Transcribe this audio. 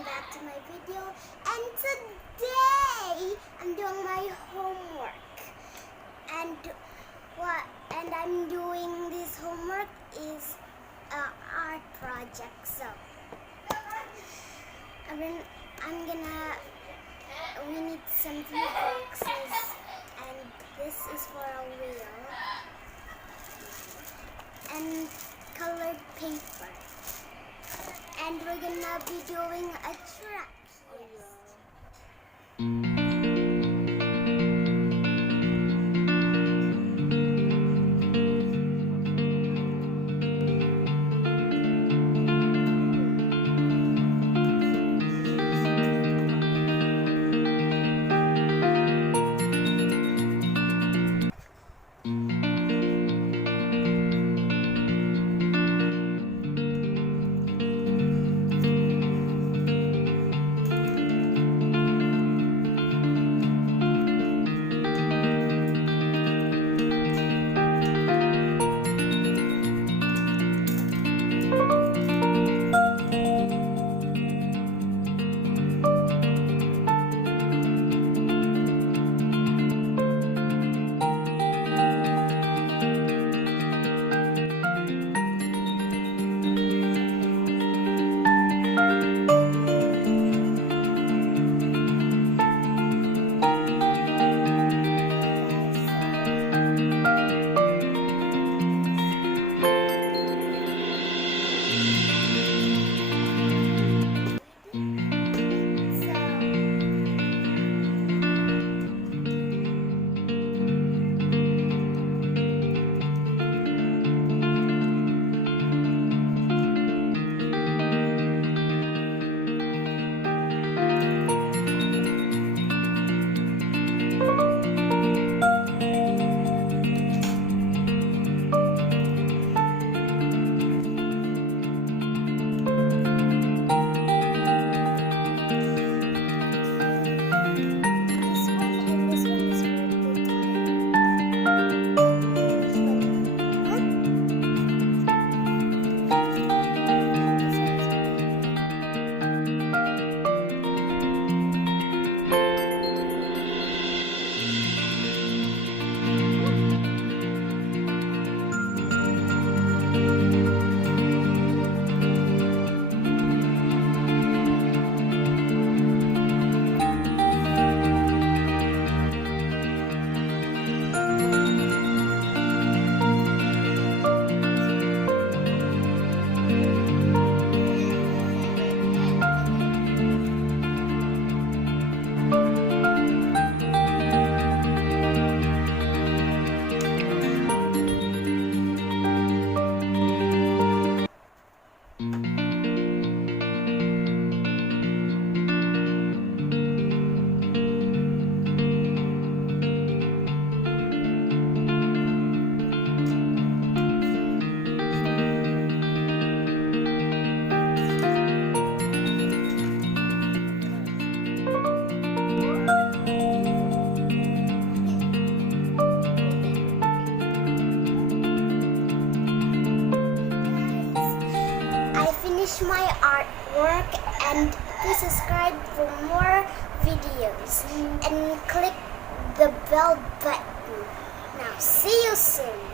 welcome back to my video. And today I'm doing my homework. And I'm doing this homework is an art project. So we need some few boxes, and this is for a wheel and colored paper. And we're gonna be doing a track. Yes. My artwork, and please subscribe for more videos and click the bell button. Now see you soon.